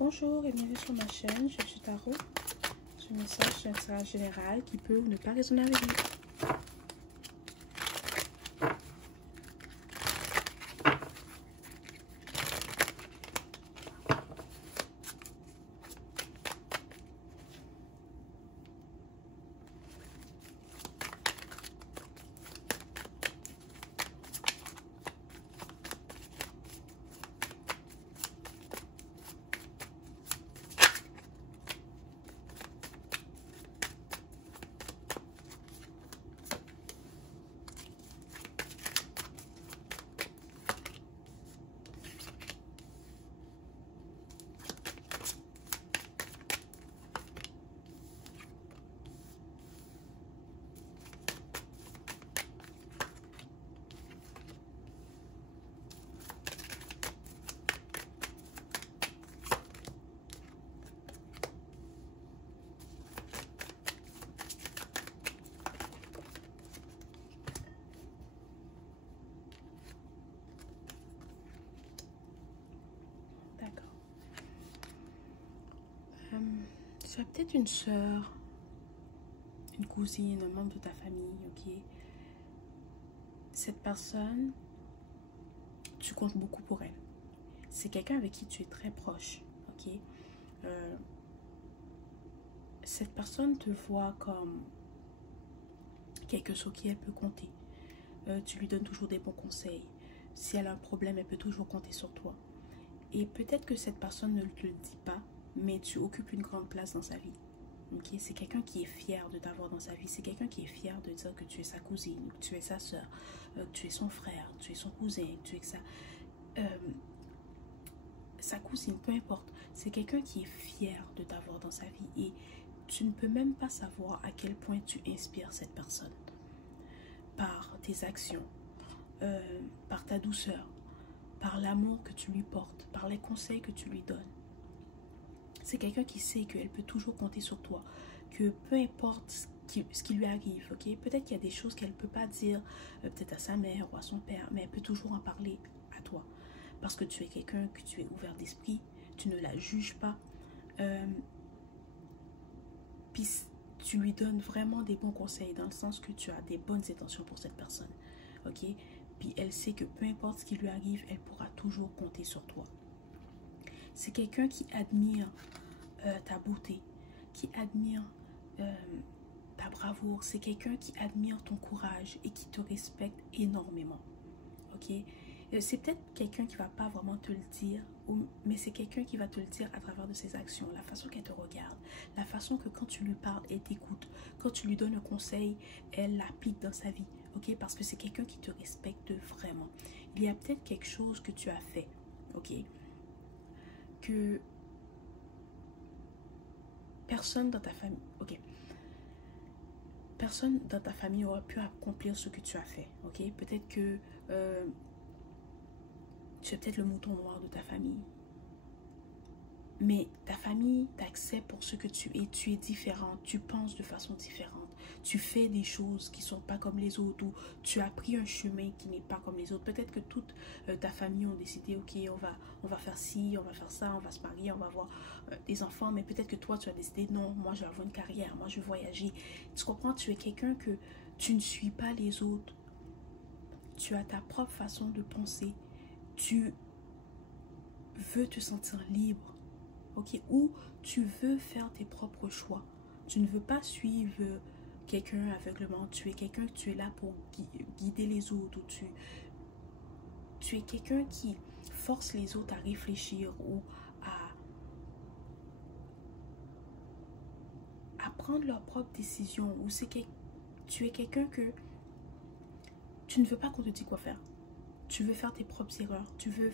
Bonjour et bienvenue sur ma chaîne, je suis Tarot. Ce message est un tirage général qui peut ou ne pas résonner avec vous. Tu as peut-être une soeur, une cousine, un membre de ta famille, ok? Cette personne, tu comptes beaucoup pour elle. C'est quelqu'un avec qui tu es très proche, ok? Cette personne te voit comme quelqu'un sur qui elle peut compter. Tu lui donnes toujours des bons conseils. Si elle a un problème, elle peut toujours compter sur toi. Et peut-être que cette personne ne te le dit pas, mais tu occupes une grande place dans sa vie. Okay? C'est quelqu'un qui est fier de t'avoir dans sa vie. C'est quelqu'un qui est fier de dire que tu es sa cousine, que tu es sa soeur, que tu es son frère, que tu es son cousin, que tu es sa cousine, peu importe. C'est quelqu'un qui est fier de t'avoir dans sa vie. Et tu ne peux même pas savoir à quel point tu inspires cette personne. Par tes actions, par ta douceur, par l'amour que tu lui portes, par les conseils que tu lui donnes. C'est quelqu'un qui sait qu'elle peut toujours compter sur toi, que peu importe ce qui lui arrive, ok? Peut-être qu'il y a des choses qu'elle ne peut pas dire, peut-être à sa mère ou à son père, mais elle peut toujours en parler à toi. Parce que tu es quelqu'un, que tu es ouvert d'esprit, tu ne la juges pas. Puis tu lui donnes vraiment des bons conseils, dans le sens que tu as des bonnes intentions pour cette personne, ok? Puis elle sait que peu importe ce qui lui arrive, elle pourra toujours compter sur toi. C'est quelqu'un qui admire ta beauté, qui admire ta bravoure. C'est quelqu'un qui admire ton courage et qui te respecte énormément. Ok? C'est peut-être quelqu'un qui va pas vraiment te le dire, mais c'est quelqu'un qui va te le dire à travers de ses actions, la façon qu'elle te regarde, la façon que quand tu lui parles, elle t'écoute. Quand tu lui donnes un conseil, elle l'applique dans sa vie. Ok? Parce que c'est quelqu'un qui te respecte vraiment. Il y a peut-être quelque chose que tu as fait, ok? Que personne dans ta famille, ok, personne dans ta famille aura pu accomplir ce que tu as fait, ok. Peut-être que tu es peut-être le mouton noir de ta famille, mais ta famille t'accepte pour ce que tu es différente, tu penses de façon différente, tu fais des choses qui ne sont pas comme les autres, ou tu as pris un chemin qui n'est pas comme les autres. Peut-être que toute ta famille ont décidé, ok, on va faire ci, on va faire ça, on va se marier, on va avoir des enfants, mais peut-être que toi tu as décidé, non, moi je vais avoir une carrière, moi je vais voyager. Tu comprends, tu es quelqu'un que tu ne suis pas les autres, tu as ta propre façon de penser, tu veux te sentir libre. Ok, ou tu veux faire tes propres choix. Tu ne veux pas suivre quelqu'un aveuglement. Tu es quelqu'un que tu es là pour guider les autres. Ou tu es quelqu'un qui force les autres à réfléchir ou à prendre leurs propres décisions. Ou tu es quelqu'un que tu ne veux pas qu'on te dise quoi faire. Tu veux faire tes propres erreurs. Tu veux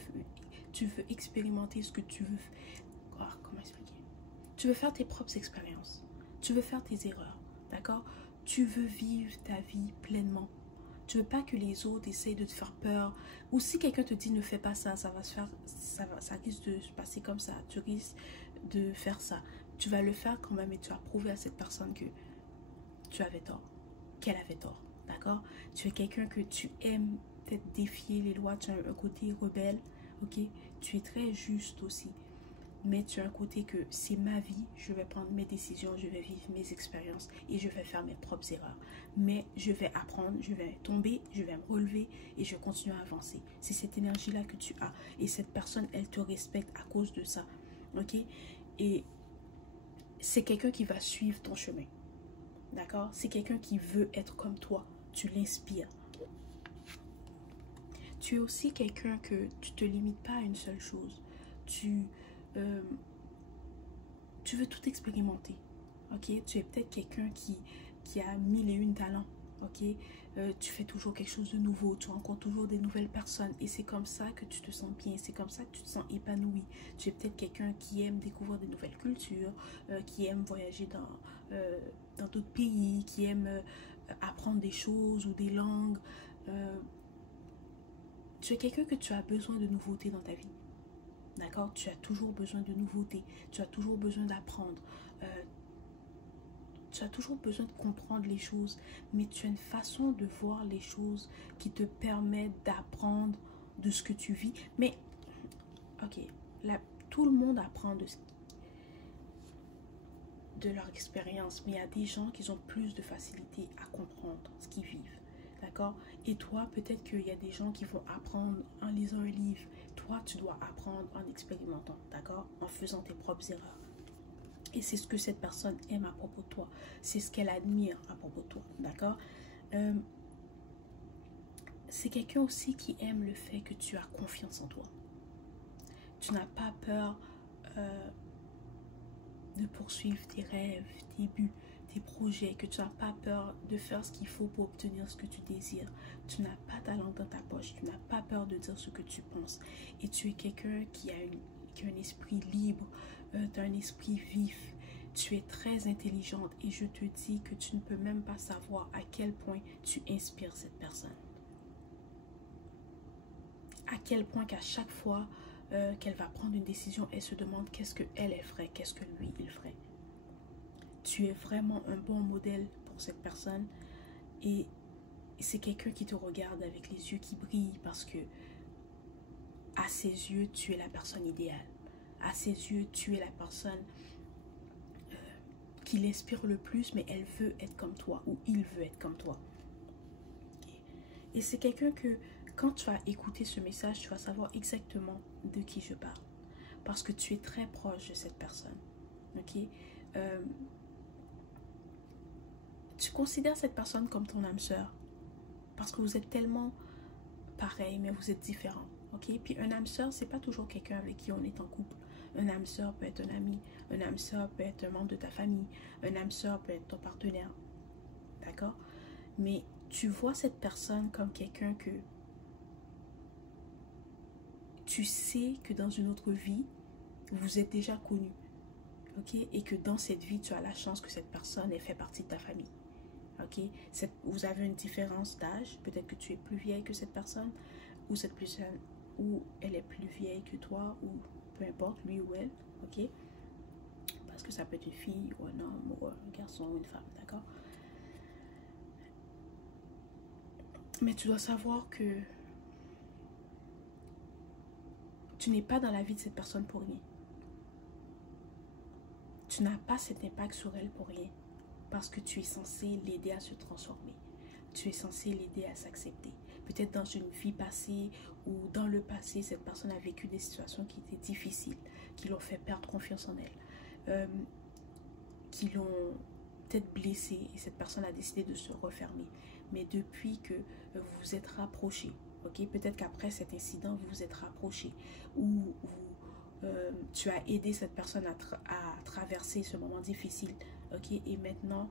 expérimenter ce que tu veux. Comment expliquer? Tu veux faire tes propres expériences. Tu veux faire tes erreurs. D'accord? Tu veux vivre ta vie pleinement. Tu veux pas que les autres essayent de te faire peur. Ou si quelqu'un te dit ne fais pas ça, ça risque de se passer comme ça. Tu risques de faire ça. Tu vas le faire quand même et tu vas prouver à cette personne que tu avais tort. Qu'elle avait tort. D'accord? Tu es quelqu'un que tu aimes peut-être défier les lois. Tu as un côté rebelle. Ok? Tu es très juste aussi. mais tu as un côté que c'est ma vie, je vais prendre mes décisions, je vais vivre mes expériences et je vais faire mes propres erreurs. Mais je vais apprendre, je vais tomber, je vais me relever et je continue à avancer. C'est cette énergie-là que tu as. Et cette personne, elle te respecte à cause de ça. Ok? Et c'est quelqu'un qui va suivre ton chemin. D'accord? C'est quelqu'un qui veut être comme toi. Tu l'inspires. Tu es aussi quelqu'un que tu ne te limites pas à une seule chose. Tu veux tout expérimenter. Ok? Tu es peut-être quelqu'un qui a 1001 talents. Ok? Tu fais toujours quelque chose de nouveau. Tu rencontres toujours des nouvelles personnes. Et c'est comme ça que tu te sens bien. C'est comme ça que tu te sens épanoui. Tu es peut-être quelqu'un qui aime découvrir de nouvelles cultures, qui aime voyager dans d'autres pays, qui aime apprendre des choses ou des langues. Tu es quelqu'un que tu as besoin de nouveautés dans ta vie. D'accord? Tu as toujours besoin de nouveautés. Tu as toujours besoin d'apprendre. Tu as toujours besoin de comprendre les choses. Mais tu as une façon de voir les choses qui te permet d'apprendre de ce que tu vis. Mais, ok, là, tout le monde apprend de leur expérience. Mais il y a des gens qui ont plus de facilité à comprendre ce qu'ils vivent. D'accord? Et toi, peut-être qu'il y a des gens qui vont apprendre en lisant un livre. Toi, tu dois apprendre en expérimentant. D'accord? En faisant tes propres erreurs. Et c'est ce que cette personne aime à propos de toi. C'est ce qu'elle admire à propos de toi. D'accord? C'est quelqu'un aussi qui aime le fait que tu as confiance en toi. Tu n'as pas peur de poursuivre tes rêves, tes buts, tes projets, que tu n'as pas peur de faire ce qu'il faut pour obtenir ce que tu désires. Tu n'as pas ta langue dans ta poche, tu n'as pas peur de dire ce que tu penses. Et tu es quelqu'un qui a un esprit libre, tu as un esprit vif. Tu es très intelligente et je te dis que tu ne peux même pas savoir à quel point tu inspires cette personne. À quel point qu'à chaque fois qu'elle va prendre une décision, elle se demande qu'est-ce qu'elle ferait, qu'est-ce que lui il ferait. Tu es vraiment un bon modèle pour cette personne et c'est quelqu'un qui te regarde avec les yeux qui brillent parce que à ses yeux, tu es la personne idéale. À ses yeux, tu es la personne qui l'inspire le plus, mais elle veut être comme toi ou il veut être comme toi. Et c'est quelqu'un que quand tu vas écouter ce message, tu vas savoir exactement de qui je parle. Parce que tu es très proche de cette personne. Ok? Tu considères cette personne comme ton âme sœur. Parce que vous êtes tellement pareil, mais vous êtes différents. Ok? Puis un âme sœur, c'est pas toujours quelqu'un avec qui on est en couple. Un âme sœur peut être un ami. Un âme sœur peut être un membre de ta famille. Un âme sœur peut être ton partenaire. D'accord? Mais tu vois cette personne comme quelqu'un que tu sais que dans une autre vie, vous êtes déjà connus. Ok? Et que dans cette vie, tu as la chance que cette personne ait fait partie de ta famille. Ok? Vous avez une différence d'âge. Peut-être que tu es plus vieille que cette personne. Ou cette personne, ou elle est plus vieille que toi. Ou peu importe, lui ou elle. Ok? Parce que ça peut être une fille ou un homme ou un garçon ou une femme. D'accord? Mais tu dois savoir que tu n'es pas dans la vie de cette personne pour rien. Tu n'as pas cet impact sur elle pour rien. Parce que tu es censé l'aider à se transformer. Tu es censé l'aider à s'accepter. Peut-être dans une vie passée ou dans le passé, cette personne a vécu des situations qui étaient difficiles, qui l'ont fait perdre confiance en elle, qui l'ont peut-être blessée et cette personne a décidé de se refermer. Mais depuis que vous vous êtes rapprochés, ok, peut-être qu'après cet incident, vous vous êtes rapprochés ou tu as aidé cette personne à traverser ce moment difficile, ok, et maintenant,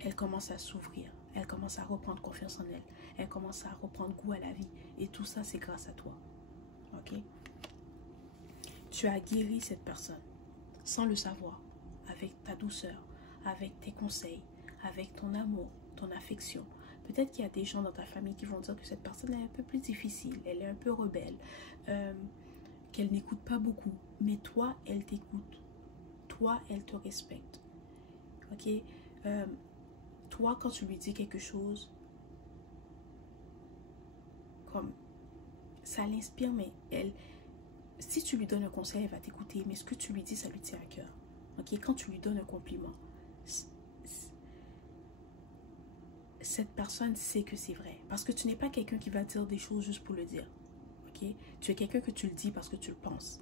elle commence à s'ouvrir, elle commence à reprendre confiance en elle, elle commence à reprendre goût à la vie, et tout ça, c'est grâce à toi, ok. Tu as guéri cette personne sans le savoir, avec ta douceur, avec tes conseils, avec ton amour, ton affection. Peut-être qu'il y a des gens dans ta famille qui vont dire que cette personne est un peu plus difficile, elle est un peu rebelle, qu'elle n'écoute pas beaucoup. Mais toi, elle t'écoute. Toi, elle te respecte. Ok? Toi, quand tu lui dis quelque chose, comme ça l'inspire, mais si tu lui donnes un conseil, elle va t'écouter, mais ce que tu lui dis, ça lui tient à cœur. Ok, quand tu lui donnes un compliment, cette personne sait que c'est vrai. Parce que tu n'es pas quelqu'un qui va dire des choses juste pour le dire. Ok, tu es quelqu'un que tu le dis parce que tu le penses.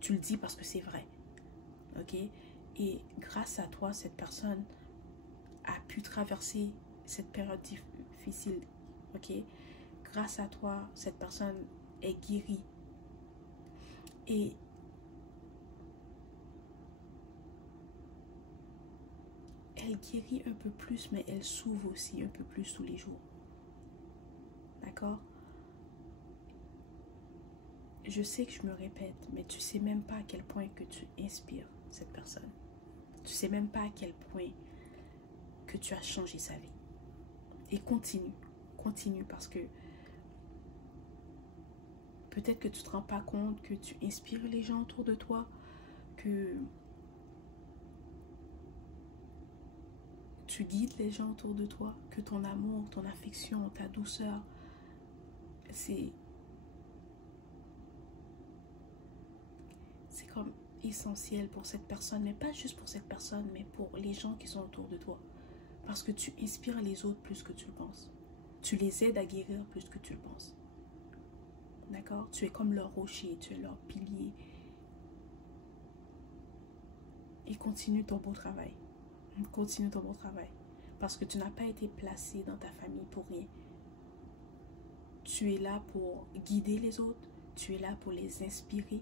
Tu le dis parce que c'est vrai. Ok, et grâce à toi, cette personne a pu traverser cette période difficile. Ok, grâce à toi, cette personne est guérie. Et elle guérit un peu plus, mais elle s'ouvre aussi un peu plus tous les jours. D'accord? Je sais que je me répète, mais tu sais même pas à quel point que tu inspires cette personne. Tu sais même pas à quel point que tu as changé sa vie. Et continue, continue, parce que peut-être que tu te rends pas compte que tu inspires les gens autour de toi, que tu guides les gens autour de toi, que ton amour, ton affection, ta douceur, c'est comme essentiel pour cette personne, mais pas juste pour cette personne, mais pour les gens qui sont autour de toi. Parce que tu inspires les autres plus que tu le penses. Tu les aides à guérir plus que tu le penses. D'accord? Tu es comme leur rocher, tu es leur pilier. Et continue ton beau travail. Continue ton beau travail. Parce que tu n'as pas été placé dans ta famille pour rien. Tu es là pour guider les autres. Tu es là pour les inspirer.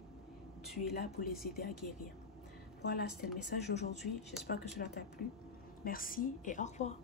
Tu es là pour les aider à guérir. Voilà, c'était le message d'aujourd'hui. J'espère que cela t'a plu. Merci et au revoir.